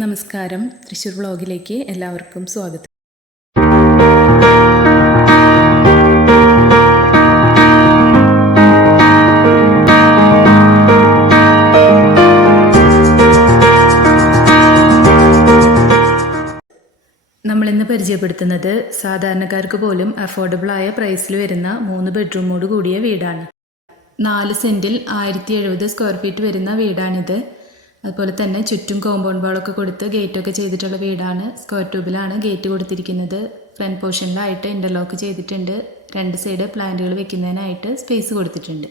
നമസ്കാരം. തൃശ്ശൂർ വ്ളോഗിലേക്ക് എല്ലാവർക്കും സ്വാഗതം. നമ്മളിന്ന് പരിചയപ്പെടുത്തുന്നത് സാധാരണക്കാർക്ക് പോലും അഫോർഡബിൾ ആയ പ്രൈസിൽ വരുന്ന മൂന്ന് ബെഡ്റൂമോട് കൂടിയ വീടാണ്. നാല് സെന്റിൽ ആയിരത്തി എഴുപത് സ്ക്വയർ ഫീറ്റ് വരുന്ന വീടാണിത്. അതുപോലെ തന്നെ ചുറ്റും കോമ്പൗണ്ട് വാളൊക്കെ കൊടുത്ത് ഗേറ്റൊക്കെ ചെയ്തിട്ടുള്ള വീടാണ്. സ്ക്വയർ ട്യൂബിലാണ് ഗേറ്റ് കൊടുത്തിരിക്കുന്നത്. ഫ്രണ്ട് പോർഷനിലായിട്ട് ഇന്റർലോക്ക് ചെയ്തിട്ടുണ്ട്. രണ്ട് സൈഡ് പ്ലാന്റുകൾ വെക്കുന്നതിനായിട്ട് സ്പേസ് കൊടുത്തിട്ടുണ്ട്.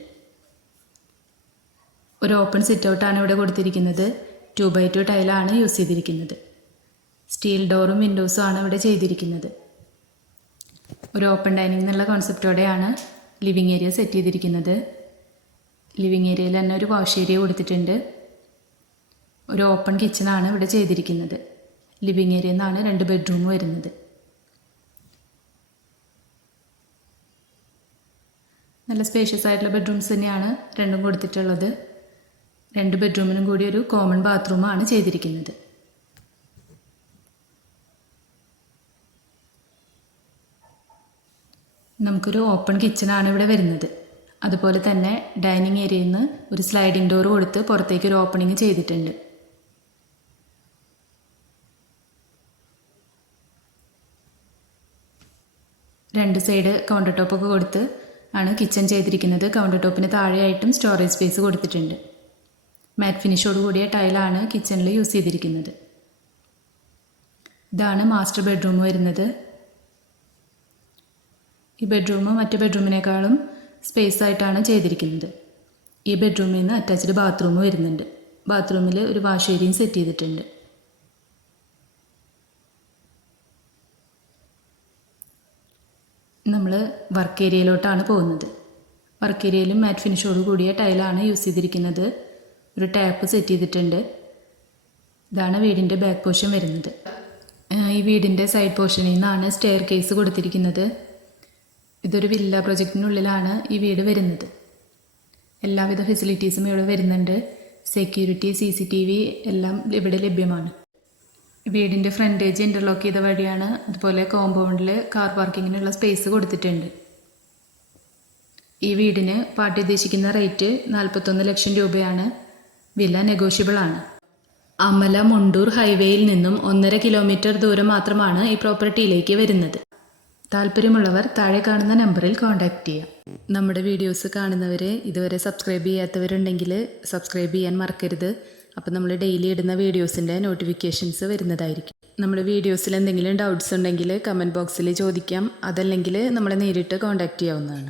ഒരു ഓപ്പൺ സിറ്റ് ഔട്ടാണ് ഇവിടെ കൊടുത്തിരിക്കുന്നത്. ടു ബൈ ടു ടൈലാണ് യൂസ് ചെയ്തിരിക്കുന്നത്. സ്റ്റീൽ ഡോറും വിൻഡോസും ആണ് ഇവിടെ ചെയ്തിരിക്കുന്നത്. ഒരു ഓപ്പൺ ഡൈനിങ് എന്നുള്ള കോൺസെപ്റ്റോടെയാണ് ലിവിങ് ഏരിയ സെറ്റ് ചെയ്തിരിക്കുന്നത്. ലിവിങ് ഏരിയയിൽ തന്നെ ഒരു വാഷ് ഏരിയ കൊടുത്തിട്ടുണ്ട്. ഒരു ഓപ്പൺ കിച്ചണാണ് ഇവിടെ ചെയ്തിരിക്കുന്നത്. ലിവിങ് ഏരിയയിൽ നിന്നാണ് രണ്ട് ബെഡ്റൂം വരുന്നത്. നല്ല സ്പേഷ്യസ് ആയിട്ടുള്ള ബെഡ്റൂംസ് തന്നെയാണ് രണ്ടും കൊടുത്തിട്ടുള്ളത്. രണ്ട് ബെഡ്റൂമിനും കൂടി ഒരു കോമൺ ബാത്റൂമാണ് ചെയ്തിരിക്കുന്നത്. നമുക്കൊരു ഓപ്പൺ കിച്ചണാണ് ഇവിടെ വരുന്നത്. അതുപോലെ തന്നെ ഡൈനിങ് ഏരിയയിൽ നിന്ന് ഒരു സ്ലൈഡിംഗ് ഡോർ കൊടുത്ത് പുറത്തേക്ക് ഒരു ഓപ്പണിംഗ് ചെയ്തിട്ടുണ്ട്. രണ്ട് സൈഡ് കൗണ്ടർ ടോപ്പൊക്കെ കൊടുത്ത് ആണ് കിച്ചൺ ചെയ്തിരിക്കുന്നത്. കൗണ്ടർ ടോപ്പിന് താഴെയായിട്ടും സ്റ്റോറേജ് സ്പേസ് കൊടുത്തിട്ടുണ്ട്. മാറ്റ് ഫിനിഷോട് കൂടിയ ടൈലാണ് കിച്ചണിൽ യൂസ് ചെയ്തിരിക്കുന്നത്. ഇതാണ് മാസ്റ്റർ ബെഡ്റൂം വരുന്നത്. ഈ ബെഡ്റൂം മറ്റ് ബെഡ്റൂമിനേക്കാളും സ്പേസ് ആയിട്ടാണ് ചെയ്തിരിക്കുന്നത്. ഈ ബെഡ്റൂമിൽ നിന്ന് അറ്റാച്ച്ഡ് ബാത്റൂം വരുന്നുണ്ട്. ബാത്റൂമിൽ ഒരു വാഷ് ഏരിയയും സെറ്റ് ചെയ്തിട്ടുണ്ട്. നമ്മൾ വർക്ക് ഏരിയയിലോട്ടാണ് പോകുന്നത്. വർക്ക് ഏരിയയിലും മാറ്റ് ഫിനിഷോട് കൂടിയ ടൈലാണ് യൂസ് ചെയ്തിരിക്കുന്നത്. ഒരു ടാപ്പ് സെറ്റ് ചെയ്തിട്ടുണ്ട്. ഇതാണ് വീടിന്റെ ബാക്ക് പോർഷൻ വരുന്നത്. ഈ വീടിന്റെ സൈഡ് പോർഷനിൽ നിന്നാണ് സ്റ്റെയർ കേസ് കൊടുത്തിരിക്കുന്നത്. ഇതൊരു വില്ല പ്രൊജക്റ്റിനുള്ളിലാണ് ഈ വീട് വരുന്നത്. എല്ലാവിധ ഫെസിലിറ്റീസും ഇവിടെ വരുന്നുണ്ട്. Security C C T V എല്ലാം ഇവിടെ ലഭ്യമാണ്. വീടിന്റെ ഫ്രണ്ടേജ് ഇന്റർലോക്ക് ചെയ്ത വഴിയാണ് അതുപോലെ കോമ്പൗണ്ടിൽ കാർ പാർക്കിങ്ങിനുള്ള സ്പേസ് കൊടുത്തിട്ടുണ്ട്. ഈ വീടിന് പാർട്ടി ഉദ്ദേശിക്കുന്ന റേറ്റ് നാൽപ്പത്തൊന്ന് ലക്ഷം രൂപയാണ്. വില നെഗോഷ്യബിൾ ആണ്. അമല മുണ്ടൂർ ഹൈവേയിൽ നിന്നും ഒന്നര കിലോമീറ്റർ ദൂരം മാത്രമാണ് ഈ പ്രോപ്പർട്ടിയിലേക്ക് വരുന്നത്. താല്പര്യമുള്ളവർ താഴെ കാണുന്ന നമ്പറിൽ കോൺടാക്റ്റ് ചെയ്യാം. നമ്മുടെ വീഡിയോസ് കാണുന്നവരെ ഇതുവരെ സബ്സ്ക്രൈബ് ചെയ്യാത്തവരുണ്ടെങ്കിൽ സബ്സ്ക്രൈബ് ചെയ്യാൻ മറക്കരുത്. അപ്പോൾ നമ്മൾ ഡെയിലി ഇടുന്ന വീഡിയോസിന്റെ നോട്ടിഫിക്കേഷൻസ് വരുന്നതായിരിക്കും. നമ്മുടെ വീഡിയോസിൽ എന്തെങ്കിലും ഡൗട്ട്സ് ഉണ്ടെങ്കിൽ കമന്റ് ബോക്സിൽ ചോദിക്കാം. അതല്ലെങ്കിൽ നമ്മളെ നേരിട്ട് കോൺടാക്റ്റ് ചെയ്യാവുന്നതാണ്.